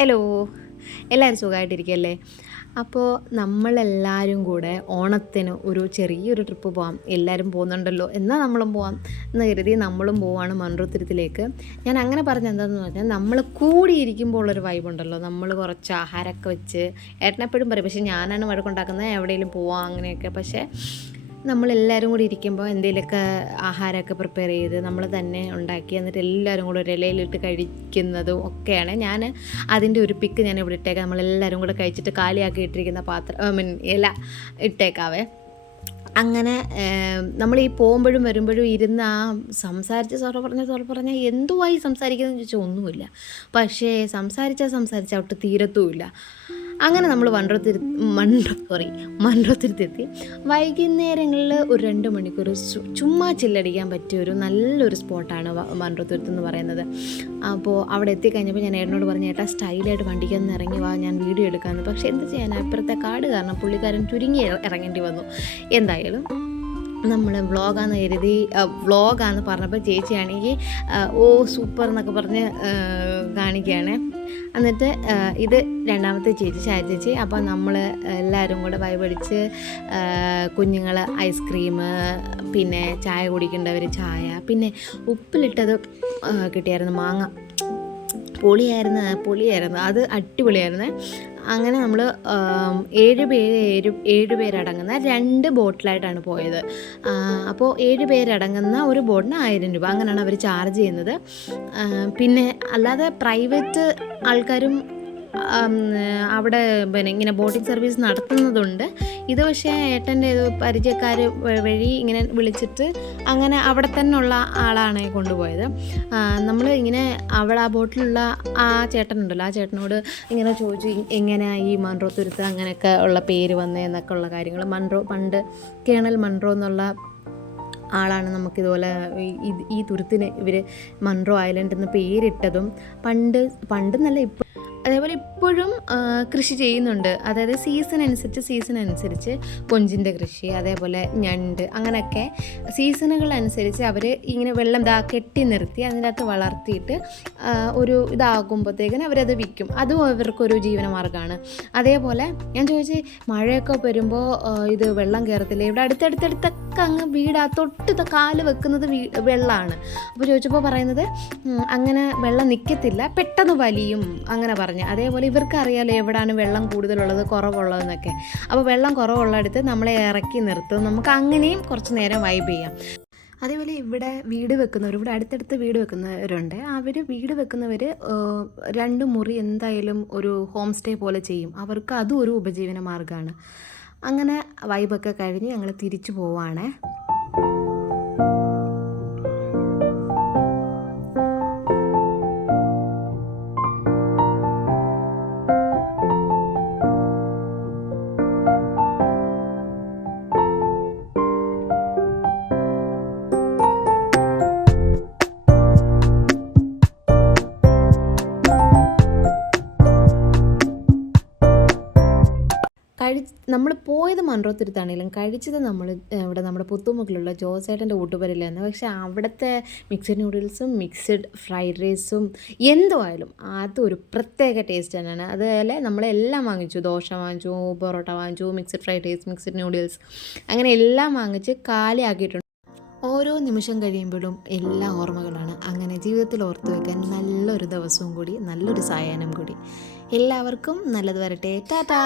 Hello, എല്ലാവരും സുഖമായിട്ടിരിക്കുകയല്ലേ? അപ്പോൾ നമ്മളെല്ലാവരും കൂടെ ഓണത്തിന് ഒരു ചെറിയൊരു ട്രിപ്പ് പോകാം. എല്ലാവരും പോകുന്നുണ്ടല്ലോ, എന്നാൽ നമ്മളും പോകാം എന്ന് കരുതി നമ്മളും പോവാണ് മൺറോത്തുരുത്തിലേക്ക്. ഞാൻ അങ്ങനെ പറഞ്ഞത് എന്താണെന്ന് പറഞ്ഞാൽ, നമ്മൾ കൂടിയിരിക്കുമ്പോൾ ഉള്ളൊരു വൈബുണ്ടല്ലോ, നമ്മൾ കുറച്ച് ആഹാരമൊക്കെ വെച്ച്, ഏട്ടനെപ്പോഴും പറയും, പക്ഷേ ഞാനാണ് വഴക്കുണ്ടാക്കുന്നത്, എവിടെയെങ്കിലും പോവാം അങ്ങനെയൊക്കെ. പക്ഷേ നമ്മളെല്ലാവരും കൂടി ഇരിക്കുമ്പോൾ എന്തെങ്കിലുമൊക്കെ ആഹാരമൊക്കെ പ്രിപ്പയർ ചെയ്ത് നമ്മൾ തന്നെ ഉണ്ടാക്കി, എന്നിട്ട് എല്ലാവരും കൂടെ ഒരു ഇലയിലിട്ട് കഴിക്കുന്നതും ഒക്കെയാണ്. ഞാൻ അതിൻ്റെ ഒരു പിക്ക് ഞാൻ ഇവിടെ ഇട്ടേക്കാം. നമ്മളെല്ലാവരും കൂടെ കഴിച്ചിട്ട് കാലിയാക്കി ഇട്ടിരിക്കുന്ന പാത്രം ഇല ഇട്ടേക്കാവേ. അങ്ങനെ നമ്മൾ ഈ പോകുമ്പോഴും വരുമ്പോഴും ഇരുന്ന് ആ സംസാരിച്ച് സൊറ പറഞ്ഞാൽ എന്തുവായി സംസാരിക്കുന്നതെന്ന് ചോദിച്ചാൽ ഒന്നുമില്ല. പക്ഷേ സംസാരിച്ചാൽ ഒട്ട് തീരത്തുമില്ല. അങ്ങനെ നമ്മൾ മൺറോത്തുരുത്തെത്തി. വൈകുന്നേരങ്ങളിൽ ഒരു 2 മണിക്കൂർ ചുമ്മാ ചില്ലടിക്കാൻ പറ്റിയ ഒരു നല്ലൊരു സ്പോട്ടാണ് മൺറോത്തുരുത്ത് എന്ന് പറയുന്നത്. അപ്പോൾ അവിടെ എത്തിക്കഴിഞ്ഞപ്പോൾ ഞാൻ ഏട്ടനോട് പറഞ്ഞു, ഏട്ടാ സ്റ്റൈലായിട്ട് വണ്ടിക്കൊന്ന് ഇറങ്ങി വാ, ഞാൻ വീഡിയോ എടുക്കാമെന്ന്. പക്ഷേ എന്ത് ചെയ്യാൻ, ഇപ്പുറത്തെ കാട് കാരണം പുള്ളിക്കാരൻ ചുരുങ്ങി ഇറങ്ങേണ്ടി വന്നു. എന്തായാലും നമ്മൾ വ്ളോഗാന്ന് പറഞ്ഞപ്പോൾ ചേച്ചിയാണെങ്കിൽ സൂപ്പർ എന്നൊക്കെ പറഞ്ഞ് കാണിക്കുകയാണ്. എന്നിട്ട് ഇത് രണ്ടാമത്തെ ചേച്ചി, ഷായ ചേച്ചി. അപ്പോൾ നമ്മൾ എല്ലാവരും കൂടെ വൈബടിച്ച് കുഞ്ഞുങ്ങൾ ഐസ്ക്രീം, പിന്നെ ചായ കുടിക്കേണ്ടവർ ചായ, പിന്നെ ഉപ്പിലിട്ടത് കിട്ടിയായിരുന്നു, മാങ്ങ പൊളിയായിരുന്നു, അത് അടിപൊളിയായിരുന്നു. അങ്ങനെ നമ്മൾ 7 പേരടങ്ങുന്ന 2 ബോട്ടിലായിട്ടാണ് പോയത്. അപ്പോൾ 7 പേരടങ്ങുന്ന ഒരു ബോട്ടിന് 1000 രൂപ, അങ്ങനെയാണ് അവർ ചാർജ് ചെയ്യുന്നത്. പിന്നെ അല്ലാതെ പ്രൈവറ്റ് ആൾക്കാരും അവിടെ പിന്നെ ഇങ്ങനെ ബോട്ടിംഗ് സർവീസ് നടത്തുന്നതുണ്ട്. ഇത് പക്ഷേ ഏട്ടൻ്റെ പരിചയക്കാർ വഴി ഇങ്ങനെ വിളിച്ചിട്ട് അങ്ങനെ അവിടെ തന്നെ ഉള്ള ആളാണ് കൊണ്ടുപോയത്. നമ്മൾ ഇങ്ങനെ അവിടെ ആ ബോട്ടിലുള്ള ആ ചേട്ടനുണ്ടല്ലോ, ആ ചേട്ടനോട് ഇങ്ങനെ ചോദിച്ചു എങ്ങനെയാണ് ഈ മൺറോത്തുരുത്ത് അങ്ങനെയൊക്കെ ഉള്ള പേര് വന്നതെന്നൊക്കെ ഉള്ള കാര്യങ്ങൾ. പണ്ട് കേണൽ മൺറോ എന്നുള്ള ആളാണ് നമുക്കിതുപോലെ ഈ തുരുത്തിന് ഇവർ മൺറോ ഐലൻഡ് എന്ന് പേരിട്ടതും. പണ്ടെന്നല്ല ഇപ്പോൾ, അതേപോലെ ഇപ്പോഴും കൃഷി ചെയ്യുന്നുണ്ട്. അതായത് സീസൺ അനുസരിച്ച് കൊഞ്ചിൻ്റെ കൃഷി, അതേപോലെ ഞണ്ട്, അങ്ങനെയൊക്കെ സീസണുകളനുസരിച്ച് അവർ ഇങ്ങനെ വെള്ളം കെട്ടി നിർത്തി അതിനകത്ത് വളർത്തിയിട്ട് ഒരു ഇതാകുമ്പോഴത്തേക്കിന് അവരത് വിൽക്കും. അതും അവർക്കൊരു ജീവനമാർഗ്ഗമാണ്. അതേപോലെ ഞാൻ ചോദിച്ചു, മഴയൊക്കെ വരുമ്പോൾ ഇത് വെള്ളം കയറത്തില്ലേ? ഇവിടെ അടുത്തടുത്തൊക്കെ അങ്ങ് വീടാ, തൊട്ട് കാല് വെക്കുന്നത് വെള്ളമാണ്. അപ്പോൾ ചോദിച്ചപ്പോൾ പറയുന്നത് അങ്ങനെ വെള്ളം നിൽക്കത്തില്ല, പെട്ടെന്ന് വലിയും അങ്ങനെ പറഞ്ഞു. അതേപോലെ ഇവർക്ക് അറിയാലോ എവിടെയാണ് വെള്ളം കൂടുതലുള്ളത് കുറവുള്ളതെന്നൊക്കെ. അപ്പോൾ വെള്ളം കുറവുള്ളിടത്ത് നമ്മളെ ഇറക്കി നിർത്തും, നമുക്ക് അങ്ങനെയും കുറച്ച് നേരം വൈബ് ചെയ്യാം. അതേപോലെ ഇവിടെ അടുത്തടുത്ത് വീട് വെക്കുന്നവരുണ്ട്. അവർ വീട് വെക്കുന്നവർ 2 മുറി എന്തായാലും ഒരു ഹോം സ്റ്റേ പോലെ ചെയ്യും. അവർക്ക് അതും ഒരു ഉപജീവന മാർഗ്ഗമാണ്. അങ്ങനെ വൈബൊക്കെ കഴിഞ്ഞ് ഞങ്ങൾ തിരിച്ചു പോവാണേ. നമ്മൾ പോയത് മൺറോത്തുരുത്താണെങ്കിലും കഴിച്ചത് ഇവിടെ നമ്മുടെ പുത്തുമുക്കിലുള്ള ജോസേട്ടൻ്റെ ഊട്ടുപുരയിലാണ്. പക്ഷേ അവിടുത്തെ മിക്സഡ് നൂഡിൽസും മിക്സഡ് ഫ്രൈഡ് റൈസും എന്തുമായാലും അതൊരു പ്രത്യേക ടേസ്റ്റ് തന്നെയാണ്. അതുപോലെ നമ്മളെല്ലാം വാങ്ങിച്ചു, ദോശ വാങ്ങിച്ചു, പൊറോട്ട വാങ്ങിച്ചു, mixed fried rice, mixed noodles, അങ്ങനെ എല്ലാം വാങ്ങിച്ച് കാലിയാക്കിയിട്ടുണ്ട്. ഓരോ നിമിഷം കഴിയുമ്പോഴും എല്ലാ ഓർമ്മകളാണ്. അങ്ങനെ ജീവിതത്തിൽ ഓർത്തു വയ്ക്കാൻ നല്ലൊരു ദിവസവും കൂടി, നല്ലൊരു സായാഹ്നം കൂടി. എല്ലാവർക്കും നല്ലത് വരട്ടെ. ടാറ്റാ.